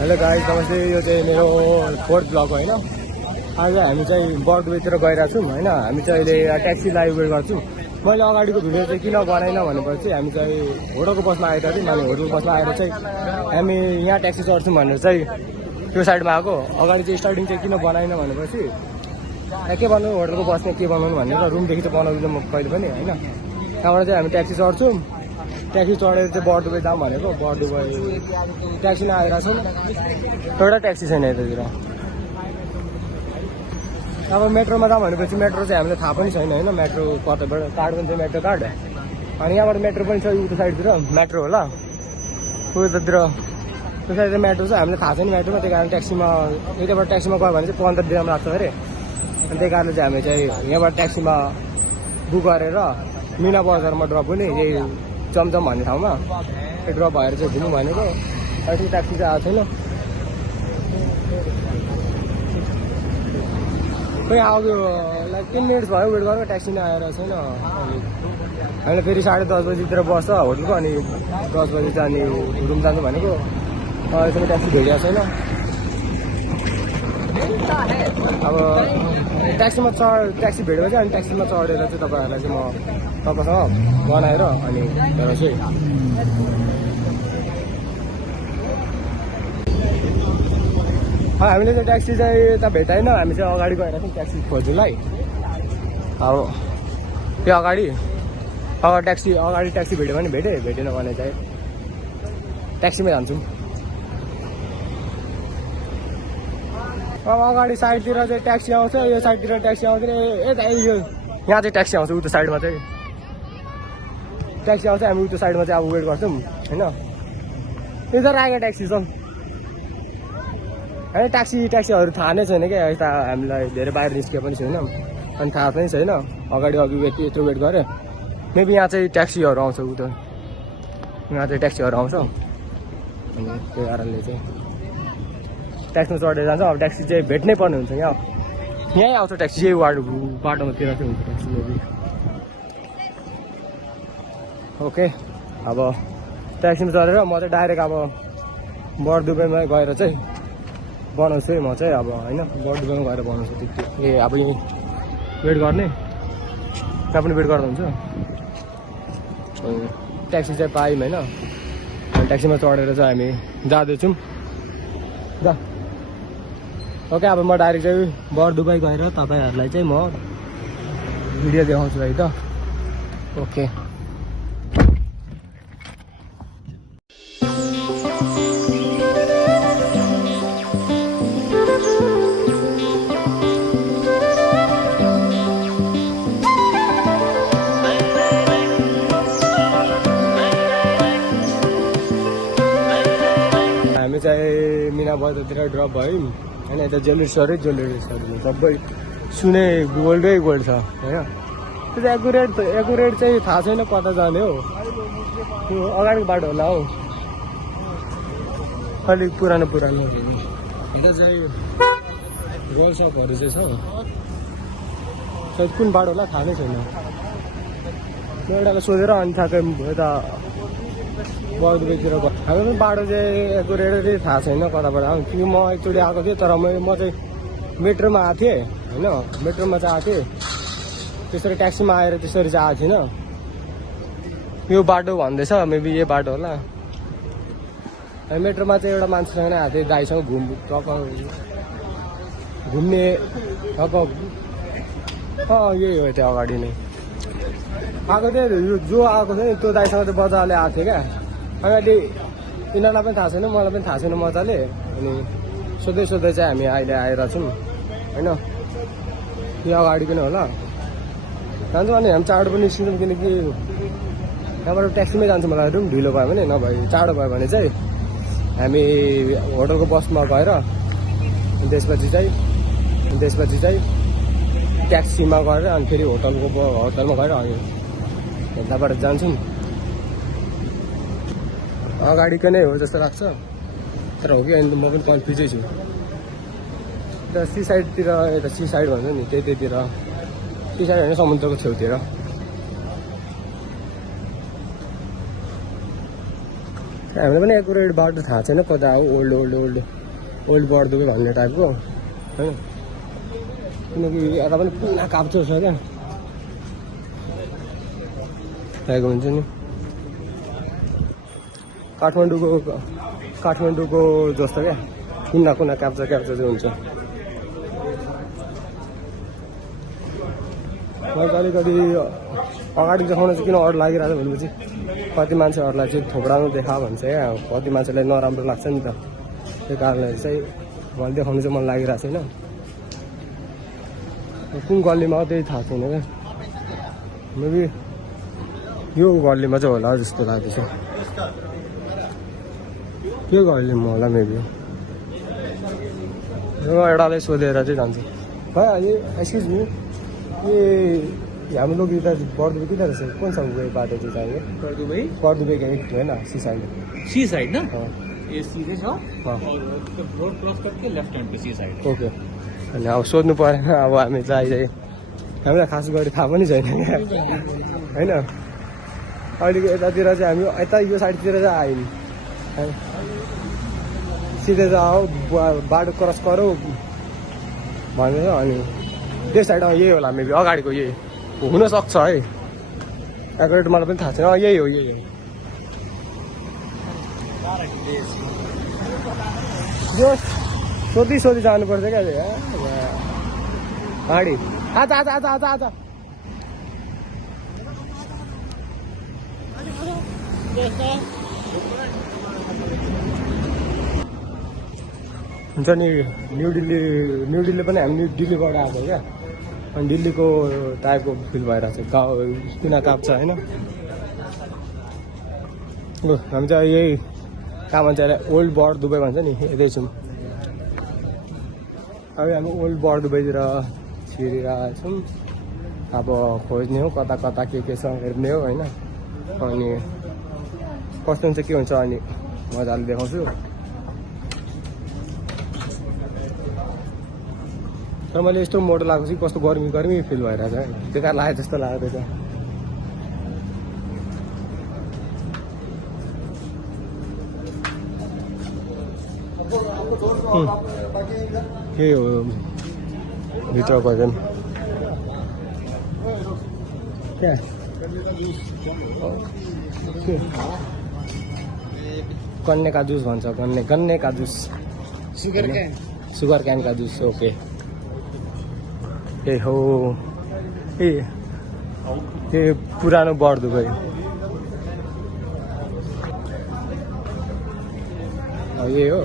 Hello guys, नमस्ते। यो चाहिँ मेरो फोर्थ ब्लग होइन। आज हामी चाहिँ बर्डवेतिर गइरहेको छौँ होइन। हामी चाहिँ अहिले ट्याक्सीलाई वेट गर्छौँ। मैले अगाडिको भिडियो चाहिँ किन बनाइनँ भनेपछि हामी चाहिँ होटलको बसमा आएको थियौँ। अनि होटलको बसमा आएर चाहिँ हामी यहाँ ट्याक्सी चढ्छौँ भनेर चाहिँ त्यो साइडमा आएको। अगाडि चाहिँ स्टार्टिङ चाहिँ किन बनाएन भनेपछि के बनाउनु, होटलको बसमा के बनाउनु भनेर रुमदेखि चाहिँ बनाउँदैन म कहिले पनि होइन। त्यहाँबाट चाहिँ हामी ट्याक्सी चढ्छौँ। ट्याक्सी चढेर चाहिँ बर्डवे जाऊँ भनेको। बर्डवे ट्याक्सी नआइरहेको छौँ। एउटा ट्याक्सी छैन यतातिर। अब मेट्रोमा जाऊँ भनेपछि मेट्रो चाहिँ हामीलाई थाहा पनि छैन होइन। मेट्रो कताबाट कार्ड पनि छ, मेट्रो कार्ड। अनि यहाँबाट मेट्रो पनि छ उता साइडतिर मेट्रो होला। उतातिर त्यो साइड मेट्रो छ, हामीलाई थाहा छैन मेट्रोमा। त्यही कारण ट्याक्सीमा यताबाट ट्याक्सीमा गयो भने चाहिँ 15 दिनमा लाग्छ अरे। अनि त्यही कारणले चाहिँ हामी चाहिँ यहाँबाट ट्याक्सीमा बुक गरेर मिना बजारमा ड्रप हुने यही चमचम भन्ने ठाउँमा ड्रप भएर चाहिँ घुम्नु भनेको। अहिले ट्याक्सी चाहिँ आएको छैन। खोइ आयो लाइक 10 मिनट्स भयो वेट गरेको, ट्याक्सी नै आएर छैन। होइन फेरि 10:30 बजीतिर बस्छ होटलको। अनि 10 बजी चाहिँ अनि रुम जानु भनेको। अहिलेसम्म ट्याक्सी भेटिएको छैन। अब ट्याक्सी भेटेपछि अनि ट्याक्सीमा चढेर चाहिँ तपाईँहरूलाई चाहिँ म तपाईँसँग बनाएर अनि तर चाहिँ हामीले चाहिँ ट्याक्सी चाहिँ यता भेटाएन। हामी चाहिँ अगाडि गएर चाहिँ ट्याक्सी खोज्नुलाई। अब त्यो अगाडि ट्याक्सी भेट्यो भने भेटेन भने चाहिँ ट्याक्सीमै जान्छौँ। अब अगाडि साइडतिर चाहिँ ट्याक्सी आउँछ, यो साइडतिर ट्याक्सी आउँदैन। यता यो यहाँ चाहिँ ट्याक्सी आउँछ, उता साइडमा चाहिँ ट्याक्सी आउँछ। हामी उता साइडमा चाहिँ अब वेट गर्छौँ होइन। यता आएको ट्याक्सी छ होइन। ट्याक्सीहरू थाहा नै छैन क्या। यता हामीलाई धेरै बाहिर निस्कियो पनि छैन अनि थाहा पनि छैन। अगाडि यत्रो वेट गरेँ। मेबी यहाँ चाहिँ ट्याक्सीहरू आउँछ, उता यहाँ चाहिँ ट्याक्सीहरू आउँछ। अनि त्यही कारणले चाहिँ ट्याक्सीमा चढेर जान्छ। अब ट्याक्सी चाहिँ भेट्नै पर्ने हुन्छ। यहीँ आउँछ ट्याक्सी, यही बाटोमातिर चाहिँ हुन्छ ट्याक्सी। ओके, अब ट्याक्सीमा चढेर म चाहिँ डाइरेक्ट अब बर्डुबेमा गएर चाहिँ बनाउँछु म चाहिँ अब होइन। बर्डुबेमा गएर बनाउँछु त्यति। अब यहीँ वेट गर्ने, त्यहाँ पनि वेट गर्दा हुन्छ। ट्याक्सी चाहिँ पायौँ होइन। ट्याक्सीमा चढेर चाहिँ हामी जाँदैछौँ। ओके, अब म डाइरेक्ट चाहिँ बर्डुबे गएर तपाईँहरूलाई चाहिँ म भिडियो देखाउँछु है त। ओके, हामी चाहिँ मिना बजारतिर ड्रप भयौँ होइन। यता ज्वेलरिसहरू सबै सुने गोल्डै गोल्ड छ होइन। त्यो चाहिँ एकुरेट चाहिँ थाहा छैन कता जाने हो। त्यो अगाडिको बाटो होला हौ, अलिक पुरानो यता चाहिँ गोल्ड सपहरू चाहिँ छ। सायद कुन बाटो होला थाहा नै छैन। त्यो एउटालाई सोधेर अनि ठ्याक्कै यता बर्डुबेतिर गयो। हाम्रो पनि बाटो चाहिँ एकुरेटै थाहा छैन कताबाट आउँ। कि म एकचोटि आएको थिएँ तर म चाहिँ मेट्रोमा आएको थिएँ होइन। मेट्रोमा चाहिँ आएको थिएँ, त्यसरी ट्याक्सीमा आएर त्यसरी चाहिँ आएको थिइनँ। यो बाटो भन्दैछ, मेबी यो बाटो होला। मेट्रोमा चाहिँ एउटा मान्छेसँग नै आएको थिएँ, दाइसँग घुम्ने यही हो। त्यो अगाडि नै आएको थिएँ। जो आएको थियो त्यो दाइसँग चाहिँ बजारले आएको थिएँ क्या। अनि अहिले यिनीहरूलाई पनि थाहा छैन, मलाई पनि थाहा छैन मजाले। अनि सोध्दै चाहिँ हामी अहिले आएर छौँ होइन। यो अगाडि पनि होला जान्छौँ। अनि हामी चाँडो पनि निस्किन्छौँ, किनकि यहाँबाट ट्याक्सीमै जान्छौँ। मलाई रुम ढिलो भयो भने नभए चाँडो भयो भने चाहिँ हामी होटलको बसमा गएर त्यसपछि चाहिँ ट्याक्सीमा गएर अनि फेरि होटलमा गएर अनि त्यहाँबाट जान्छौँ। अगाडिको नै हो जस्तो लाग्छ, तर हो कि अनि म पनि कन्फ्युजै छु। यता सी साइडतिर, यता सी साइड भन्छ नि त्यतिर, सी साइड होइन समुद्रको छेउतिर। हामीलाई पनि एकुरेट बाटो थाहा छैन कता हो ओल्ड बर्दुबे भन्ने टाइपको होइन किनकि यता पनि पुरा काप्चो छ क्या लागेको हुन्छ नि काठमाडौँको जस्तो क्या कुना क्याप्चा चाहिँ हुन्छ मलाई चाहिँ अलिकति अगाडि देखाउन चाहिँ किन अरू लागिरहेको भनेपछि कति मान्छेहरूलाई चाहिँ थोप्रानो देखा भन्छ क्या कति मान्छेलाई नराम्रो लाग्छ नि त त्यही कारणले चाहिँ मैले देखाउनु चाहिँ मन लागिरहेको छैन कुन गल्लीमा हो त्यही थाहा छैन क्या मेबी यो गल्लीमा चाहिँ होला जस्तो लाग्दैछ यो गल्लीमा होला मेबी एउटालाई सोधेर चाहिँ जान्छु भाइ अहिले एक्सक्युज मी ये हम लोग इधर बर्दुबे किधर से कौन सा हुआ बात है जो जाएंगे बर्दुबे के है ना सी साइड ना ये सीधे जाओ हाँ और रोड क्रॉस करके लेफ्ट हैंड पे सी साइड ओके अनि अब सोध्नु परेन अब हामी चाहिँ हामीलाई खास गरी थाहा पनि छैन क्या होइन अहिलेको यतातिर चाहिँ हामी यता यो साइडतिर चाहिँ आयौँ सिधै जाऊ बाटो क्रस गरौ भनेर अनि त्यो साइड यही होला मेबी अगाडिको यही हुनसक्छ है एकुरेट मलाई पनि थाहा छैन यही हो जो सोधी जानुपर्छ क्या गाडी आज हुन्छ नि न्यू दिल्ली पनि हामी दिल्लीबाट आएको क्या अनि दिल्लीको टाइपको फिल भइरहेको छ गाउँ किन काप्छ होइन लु हामी चाहिँ यही कहाँ भन्छ ओल्ड बर्दुबे भन्छ नि यतै छौँ अब हामी ओल्ड बर्दुबेतिर छिरिरहेको छौँ अब खोज्ने हो कता के छ हेर्ने हो होइन अनि कस्तो हुन्छ के हुन्छ अनि मजाले देखाउँछु तर मैले यस्तो मोटो लगाएको छु कस्तो गर्मी फिल भइरहेछ है बेकार लाग्यो जस्तो लाग्दैछ के हो भित्र भजन गन्ने का जुस भन्छ गन्ने का जुस सुगर क्यान का जुस ओके ए हो ए पुरानो बर्दुबे यही हो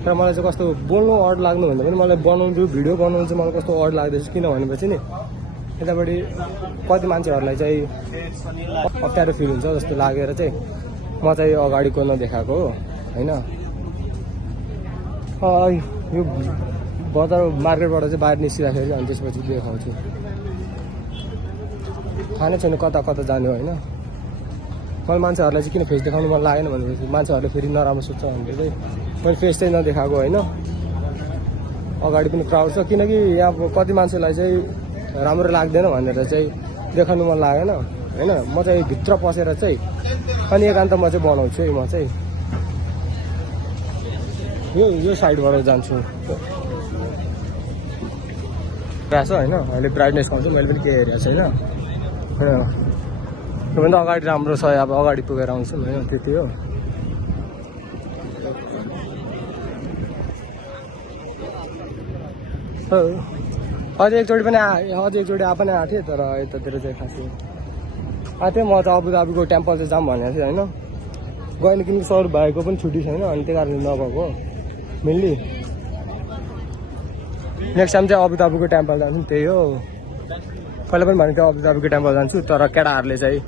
तर मलाई चाहिँ कस्तो बोल्नु अड लाग्नु भन्दा पनि मलाई बनाउँछु भिडियो बनाउनु चाहिँ मलाई कस्तो अड लाग्दैछ किन भनेपछि नि यतापट्टि कति मान्छेहरूलाई चाहिँ अप्ठ्यारो फिल हुन्छ जस्तो लागेर चाहिँ म चाहिँ अगाडिको नदेखाएको हो होइन यो बजार मार्केटबाट चाहिँ बाहिर निस्किँदाखेरि अनि त्यसपछि देखाउँछु थाहा नै छैन कता जाने होइन मैले मान्छेहरूलाई चाहिँ किन फेस देखाउनु मन लागेन भनेपछि मान्छेहरूले फेरि नराम्रो सोध्छ भनेर चाहिँ मैले फेस चाहिँ नदेखाएको होइन अगाडि पनि क्राउड छ किनकि यहाँ कति मान्छेलाई चाहिँ राम्रो लाग्दैन भनेर चाहिँ देखाउनु मन लागेन होइन म चाहिँ भित्र पसेर चाहिँ अनि एकान्तमा चाहिँ बनाउँछु है म चाहिँ यो साइडबाट जान्छु रहेछ होइन अहिले ब्राइटनेस आउँछ मैले पनि केही हेरेको छैन त्योभन्दा अगाडि राम्रो छ अब अगाडि पुगेर आउँछु होइन त्यति हो अझै एकचोटि पनि आएको थिएँ तर यतातिर चाहिँ खासै आएको थिएँ म चाहिँ अबुधाबीको टेम्पल चाहिँ जाऊँ भनेको थिएँ होइन गएन किनकि सर भाइको पनि छुट्टी छैन अनि त्यही कारणले नगएको मेनली नेक्स्ट टाइम चाहिँ अबुधाबीको टेम्पल जान्छु त्यही हो पहिला पनि भनेको अबुधाबीको टेम्पल जान्छु तर केटाहरूले चाहिँ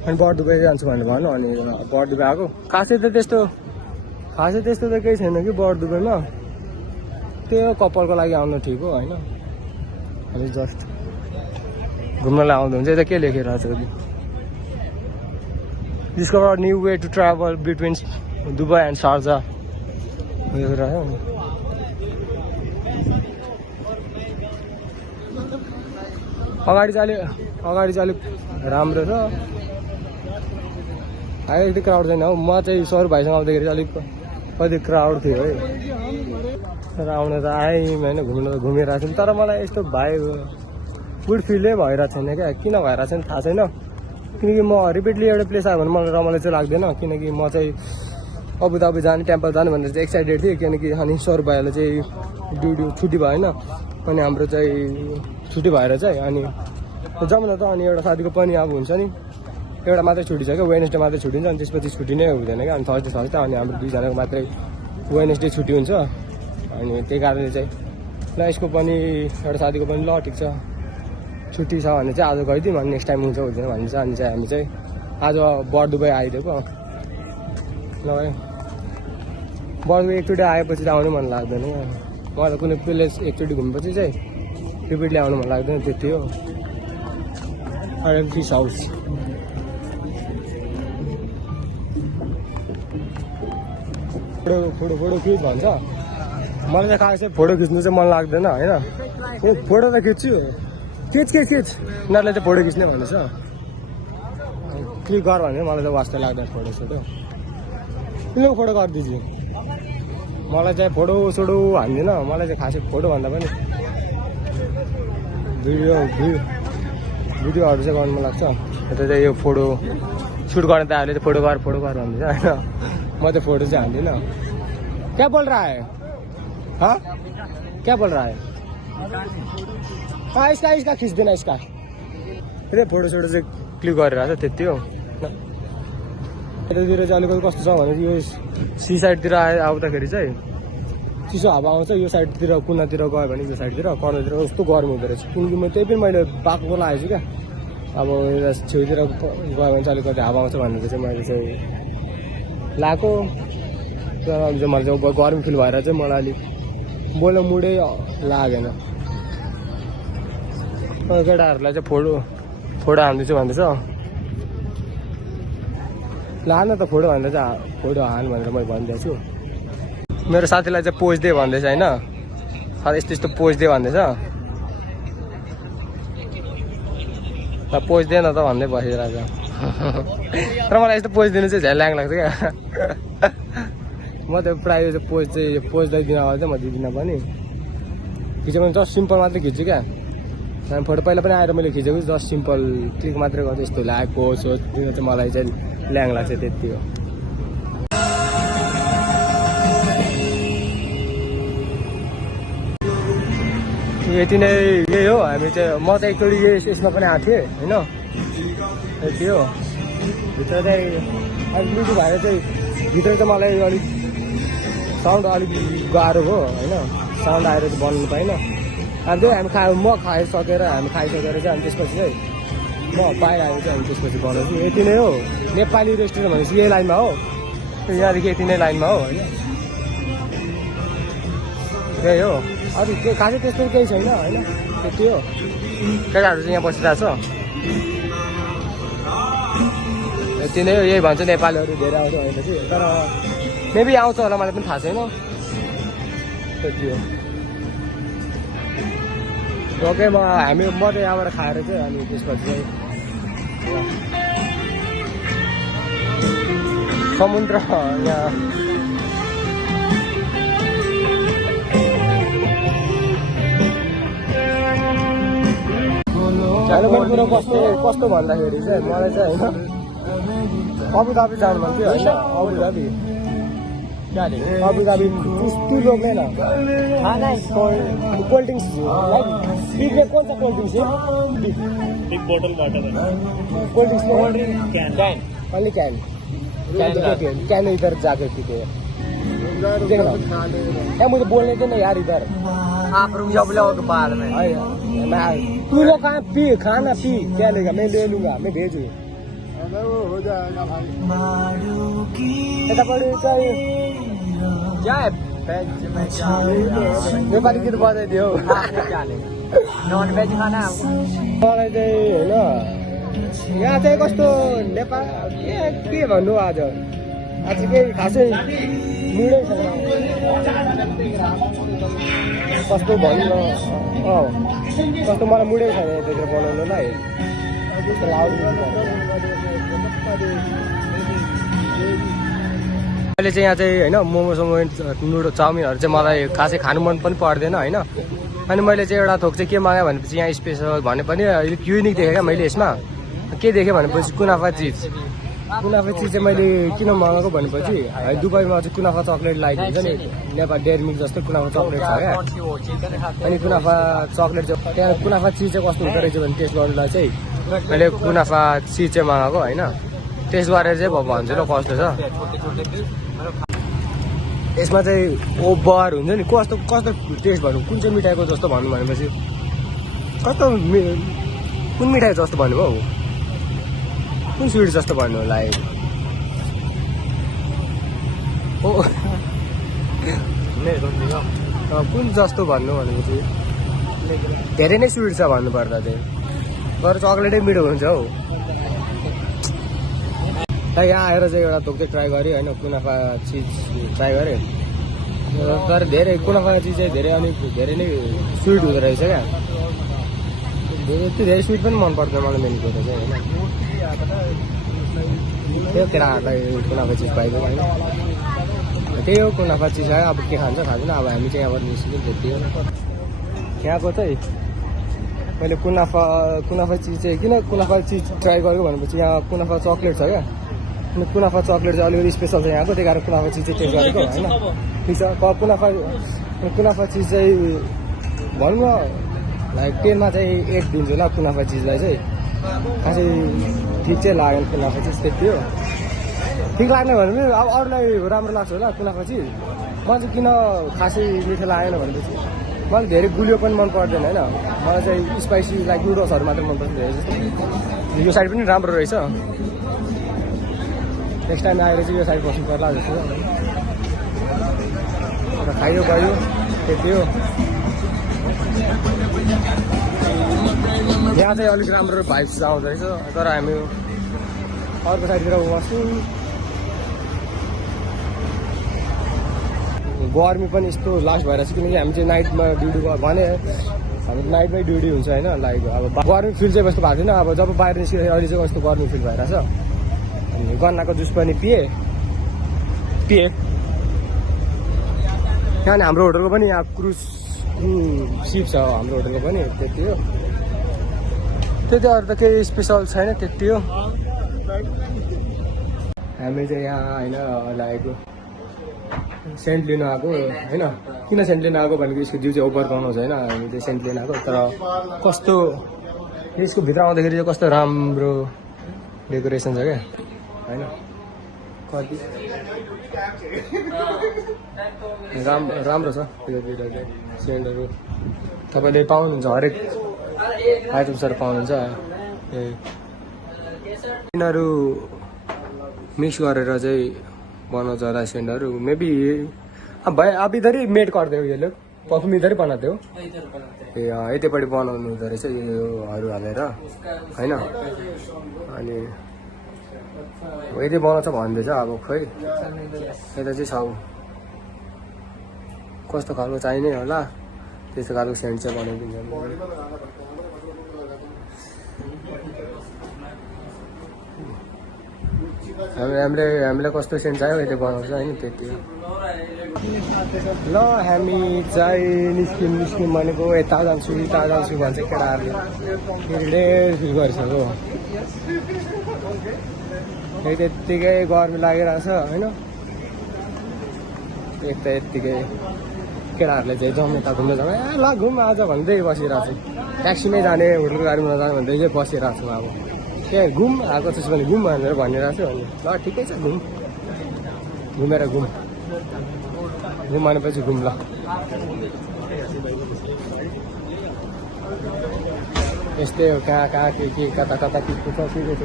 अनि बर्दुबे जान्छु भनेर भन्यो अनि बर्दुबे आएको खासै त्यस्तो त केही छैन कि बर्दुबेमा त्यही हो कपालको लागि आउनु ठिक हो होइन हामी जस्ट घुम्नलाई आउँदा हुन्छ यता के लेखिरहेको छ discover new way to travel between Dubai and Sharjah अगाडि चाहिँ अलिक राम्रो छ अहिले क्राउड छैन हौ म चाहिँ सर भाइसँग आउँदाखेरि चाहिँ अलिक कति क्राउड थियो है तर आउन त आयौँ होइन घुम्न त घुमिरहेको थियौँ तर मलाई यस्तो भाइ गुड फिलै भइरहेको छैन क्या किन भइरहेको छैन थाहा छैन किनकि म रिपिटली एउटा प्लेस आयो भने मलाई रमाइलो चाहिँ लाग्दैन किनकि म चाहिँ अबुधाबी जाने टेम्पल जाने भनेर चाहिँ एक्साइटेड थिएँ किनकि अनि सर भाइलाई चाहिँ ड्युटी छुट्टी भएन अनि हाम्रो चाहिँ छुट्टी भएर चाहिँ अनि जाउँ न त अनि एउटा साथीको पनि अब हुन्छ नि एउटा मात्रै छुट्टी छ क्या वेडनेसडे मात्रै छुट्टी हुन्छ अनि त्यसपछि छुट्टी नै हुँदैन क्या अनि थर्सडे अनि हाम्रो दुईजनाको मात्रै वेडनेसडे छुट्टी हुन्छ अनि त्यही कारणले चाहिँ ल यसको पनि एउटा साथीको पनि ल ठिक छ छुट्टी छ भने चाहिँ आज गइदिउँ अनि नेक्स्ट टाइम हुन्छ हुँदैन भन्छ अनि चाहिँ हामी चाहिँ आज बर्दुबई आइदिएको ल है बर्दुबई एकचोटि आएपछि त आउनु मन लाग्दैन मलाई कुनै प्लेस एकचोटि घुमेपछि चाहिँ रिपिटली आउनु मन लाग्दैन त्यति हो फिस हाउस फोटो खिच भन्छ मलाई चाहिँ खास चाहिँ फोटो खिच्नु चाहिँ मन लाग्दैन होइन फोटो त खिच्छु खिच उनीहरूले चाहिँ फोटो खिच्ने भनेछ क्लिक गर भने मलाई चाहिँ वास्तै लाग्दैन फोटो किन फोटो गरिदिन्छु मलाई चाहिँ फोटो सोटो हान्दिनँ मलाई चाहिँ खासै फोटो भन्दा पनि भिडियोहरू चाहिँ गर्नु मन लाग्छ यता चाहिँ यो फोटो सुट गर्ने त अहिले चाहिँ फोटो गर भनिदिन्छ होइन म चाहिँ फोटो चाहिँ हान्दिनँ क्या बोल रहा है हाँ क्या बोल रहा है हाँ इसका खिच देना इसका त्यही फोटो सोटो चाहिँ क्लिक गरिरहेको छ त्यति हो यतातिर चाहिँ अलिकति कस्तो छ भने यो सी साइडतिर आउँदाखेरि चाहिँ चिसो हावा आउँछ यो साइडतिर कुनातिर गयो भने यो साइडतिर कर्नरतिर कस्तो गर्मी हुँदो रहेछ किनकि चाहिँ मैले बाँको लगाएको छु क्या अब छेउतिर गयो भने चाहिँ अलिकति हावा आउँछ भनेर चाहिँ मैले चाहिँ लगाएको तर मलाई चाहिँ गर्मी फिल भएर चाहिँ मलाई अलिक बोल्न मुडै लागेन केटाहरूलाई चाहिँ फोटो हान्दैछु भन्दैछ लान त फोटो भन्दा चाहिँ फोटो हान भनेर मैले भनिदिएको छु मेरो साथीलाई चाहिँ पोज दे भन्दैछ होइन यस्तो यस्तो पोज दे भन्दैछ पोज दे न त भन्दै बसिरहेको छ तर मलाई यस्तो पोज दिनु चाहिँ झ्याल्याङ लाग्छ क्या म त प्रायः यो पोज दिदिनँ चाहिँ म दिँदिनँ पनि खिच्यो भने जस्ट सिम्पल मात्रै खिच्छु क्या फोटो पहिला पनि आएर मैले खिचेको जस्ट सिम्पल क्लिक मात्रै गर्छु यस्तो लागेको सोच त्यो चाहिँ मलाई चाहिँ ल्याङ लाग्छ त्यति हो यति नै यही हो हामी चाहिँ म चाहिँ एकचोटि यसमा पनि आएको थिएँ होइन यति हो भित्र चाहिँ अलिक मिठो भएर चाहिँ भित्र चाहिँ मलाई अलिक साउन्ड अलिक गाह्रो भयो होइन साउन्ड आएर चाहिँ बनाउनु पाएन अनि त्यही म खाइसकेर हामी खाइसकेर चाहिँ अनि त्यसपछि चाहिँ म बाहिर आएर चाहिँ हामी त्यसपछि बनाउँछु यति नै हो नेपाली रेस्टुरेन्ट भनेपछि यही लाइनमा हो यहाँदेखि यति नै लाइनमा हो होइन त्यही हो अरू त्यो खासै त्यस्तो केही छैन होइन त्यति हो केटाहरू चाहिँ यहाँ बसिरहेको छ यति नै हो यही भन्छ नेपालीहरू धेरै आउँछ भनेपछि तर मेबी आउँछ होला मलाई पनि थाहा छैन त्यति हो ओके म त यहाँबाट खाएर चाहिँ अनि त्यसपछि चाहिँ समुद्र यहाँ जानुपर्ने कुरो कस्तो भन्दाखेरि चाहिँ मलाई चाहिँ होइन अबुधाबी जानु मन थियो होइन अबुधाबी तू लोग है ना खाना कोल्ड ड्रिंक्स बिग में कौन सा कोल्ड ड्रिंक्स है big bottle water cold drinks can only can इधर जाके पीते हैं यार मुझे बोलने दे ना यार इधर आप रुक जाओ बुलाओ के बाद में तू लोग कहाँ पी खाना पी क्या लेगा मैं ले लूंगा मैं भेजू हो जाएगा भाई यतापट्टि चाहिँ जाए नेपाली गीत बजाइदियो नॉन वेज खाना मलाई चाहिँ होइन यहाँ चाहिँ कस्तो नेपाल के भन्नु आज केही खासै मुडै छैन कस्तो भन्नु कस्तो मलाई मुडै छैन यतातिर बनाउनुलाई अहिले चाहिँ यहाँ चाहिँ होइन मोमोसोमो नुडल चाउमिनहरू चाहिँ मलाई खासै खानु मन पनि पर्दैन होइन। अनि मैले चाहिँ एउटा थोक चाहिँ के मगाएँ भनेपछि यहाँ स्पेसल भने पनि अलिक युनिक देखेँ क्या मैले यसमा। के देखेँ भनेपछि कुनाफा चिज चाहिँ मैले किन मगाएको भनेपछि दुबईमा चाहिँ कुनाफा चक्लेट लगाइदिन्छ नि, नेपाल डेयरी मिल्क जस्तो कुनाफा चक्लेट छ क्या। अनि कुनाफा चक्लेट चाहिँ त्यहाँ कुनाफा चिज चाहिँ कस्तो हुँदो रहेछ भने टेस्ट गर्नुलाई चाहिँ मैले कुनाफा चिज चाहिँ मगाएको होइन। टेस्ट गरेर चाहिँ भन्छु ल कस्तो छ। यसमा चाहिँ ओभर हुन्छ नि, कस्तो कस्तो टेस्ट भन्नु, कुन चाहिँ मिठाईको जस्तो भन्नु भनेपछि कस्तो कुन मिठाई जस्तो भन्नुभयो हौ, कुन स्विट जस्तो भन्नु लाइक ओ कुन जस्तो भन्नु भनेपछि धेरै नै स्विट छ भन्नुपर्दा चाहिँ, तर चक्लेटै मिठो हुन्छ हौ। यहाँ आएर चाहिँ एउटा थोक चाहिँ ट्राई गरेँ होइन, कुनाफा चिज ट्राई गरेँ। तर धेरै कुनाफा चिज चाहिँ धेरै अनि धेरै नै स्विट हुँदो रहेछ क्या। धेरै स्विट पनि मन पर्दैन मलाई मेन कुरो चाहिँ होइन। त्यो केटाहरूलाई कुनाफा चिज पाइदियो होइन, त्यही हो कुनाफा चिज आयो। अब के खान्छ खाँदैन, अब हामी चाहिँ यहाँबाट निस्किन्छ त्यति हो। यहाँको चाहिँ मैले कुनाफा चिज चाहिँ किन कुनाफा चिज ट्राई गरेको भनेपछि यहाँ कुनाफा चक्लेट छ क्या। अनि कुनाफा चक्लेट चाहिँ अलिकति स्पेसल छ यहाँको, त्यही कारण कुनाफा चिज चाहिँ टेस्ट गरेको होइन। ठिक छ, कुनाफा चिज चाहिँ भनौँ न लाइक 10मा चाहिँ 8 दिन्छु ल कुनाफा चिजलाई चाहिँ। खासै ठिक चाहिँ लागेन कुनाफा चिज, त्यति हो। ठिक लाग्ने भने पनि अब अरूलाई राम्रो लाग्छ होला कुनाफा चिज, मलाई चाहिँ किन खासै मिठो लागेन भनेपछि मलाई धेरै गुलियो पनि मन पर्दैन होइन। मलाई चाहिँ स्पाइसी लाइक नुडल्सहरू मात्रै मनपर्छ धेरै जस्तो। यो साइड पनि राम्रो रहेछ, नेक्स्ट टाइम आएर चाहिँ यो साइड बस्नु पर्ला जस्तो र खायो गयो त्यति हो। यहाँ चाहिँ अलिक राम्रो भाइब्स आउँदो रहेछ, तर हामी अर्को साइडतिर बस्छौँ। गर्मी पनि यस्तो लास्ट भएर चाहिँ, किनकि हामी चाहिँ नाइटमा ड्युटी भने हाम्रो नाइटमै ड्युटी हुन्छ होइन। लाइक अब गर्मी फिल चाहिँ कस्तो भएको थिएन, अब जब बाहिर निस्किँदाखेरि अहिले चाहिँ कस्तो गर्मी फिल भइरहेछ। अनि गन्नाको जुस पनि पिएँ। त्यहाँदेखि हाम्रो होटलको पनि यहाँ क्रुज सिप छ हाम्रो होटलको पनि, त्यति हो। त्यति अरू त केही स्पेसल छैन, त्यति हो। हामी चाहिँ यहाँ होइन लाइक सेन्ट लिन आएको होइन। किन सेन्ट लिन आएको भनेको यसको जिउ चाहिँ ओभर गनाउँछ होइन। हामी चाहिँ सेन्ट लिन आएको, तर कस्तो यसको भित्र आउँदाखेरि चाहिँ कस्तो राम्रो डेकोरेसन छ क्या होइन। कति राम्रो छ त्योतिर चाहिँ सेन्टहरू तपाईँले पाउनुहुन्छ, हरेक आइटम्सहरू पाउनुहुन्छ। यिनीहरू मिक्स गरेर चाहिँ बनाउँछ होला सेन्टहरू मेबी। अब भाइ आप इधर ही मेड करते हो ये लोग, परफ्यूम इधर ही बनाते हो ए? यतैपट्टि बनाउनु हुँदो रहेछ योहरू हालेर होइन। अनि यतै बनाउँछ भन्दैछ, अब खोइ यता चाहिँ छ कस्तो खालको चाहिने होला त्यस्तो खालको सेन्ट चाहिँ बनाइदिन्छ। हामीलाई कस्तो सेन्ट चाहियो यतै बनाउँछ होइन, त्यति हो। ल हामी चाहिँ निस्क्यौँ भनेको यता जान्छु भन्छ केटाहरूले, डेढ फिल गरिसक्यो। त्यत्तिकै गर्मी लागिरहेछ होइन। एक त यत्तिकै केटाहरूले चाहिँ जाउँ यता घुम्न जाउँ, ल घुम आज भन्दै बसिरहेको छु। ट्याक्सीमै जाने होटलको गाडीमा नजाने भन्दै चाहिँ बसिरहेको छु। अब त्यहाँ घुम आएको छ भने घुम भनेर भनिरहेको छु। अनि ल ठिकै छ घुम भनेपछि घुम ल। यस्तै हो, कहाँ के कता के छ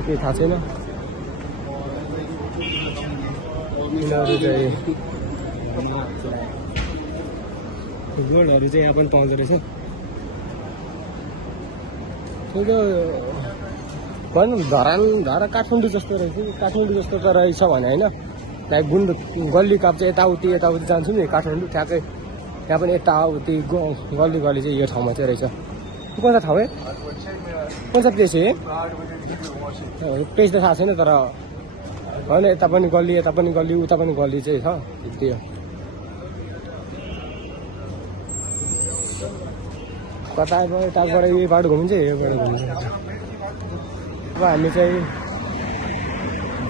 केही थाहा छैन। यिनीहरू चाहिँ गोल्डहरू चाहिँ यहाँ पनि पाउँदो रहेछ। त्यो त भनौँ धरा काठमाडौँ जस्तो रहेछ, काठमाडौँ जस्तो त रहेछ भने होइन। लाइक गल्ली काप चाहिँ यताउति जान्छु नि काठमाडौँ ठ्याक्कै। यहाँ पनि यताउति गल्ली चाहिँ यो ठाउँमा चाहिँ रहेछ। कुन सा ठाउँ है, कुन सा प्लेस हो? प्लेस त थाहा छैन, तर होइन यता पनि गल्ली उता पनि गल्ली चाहिँ छ त्यति हो। कता यताबाट यही बाटो घुमिन्छ यो बाटो घुमिन्छ। अब हामी चाहिँ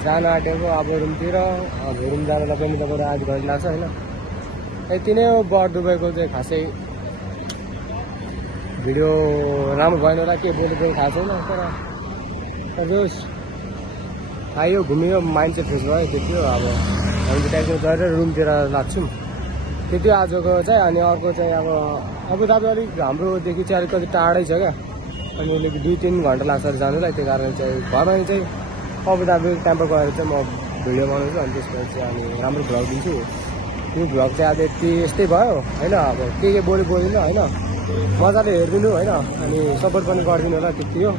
जान आँटेको अब रुमतिर। अब रुम जानलाई पनि तपाईँको आधी घन्टा लाग्छ होइन। यति नै हो बरडुबैको चाहिँ खासै भिडियो राम्रो भएन होला के बोलेको थाहा छैन तर जोस् आयो घुमियो माइन्ड चाहिँ फ्रेस भयो त्यति हो। अब हामी ट्याक्सी गरेर रुमतिर लाग्छौँ त्यति हो आजको चाहिँ। अनि अर्को चाहिँ अब अबुधाबी अलिक हाम्रोदेखि चाहिँ अलिकति टाढै छ क्या अनि अलिक 2-3 घन्टा लाग्छ जानुलाई। त्यो कारण चाहिँ घरमा चाहिँ अबुधाबी क्याम्पमा गएर चाहिँ म भिडियो बनाउँछु अनि त्यसपछि अनि राम्रो भ्लग दिन्छु। यो भ्लग चाहिँ आज यस्तै भयो होइन। अब के बोलिदिनु होइन मजाले हेरिदिनु होइन अनि सपोर्ट पनि गरिदिनु होला त्यति हो।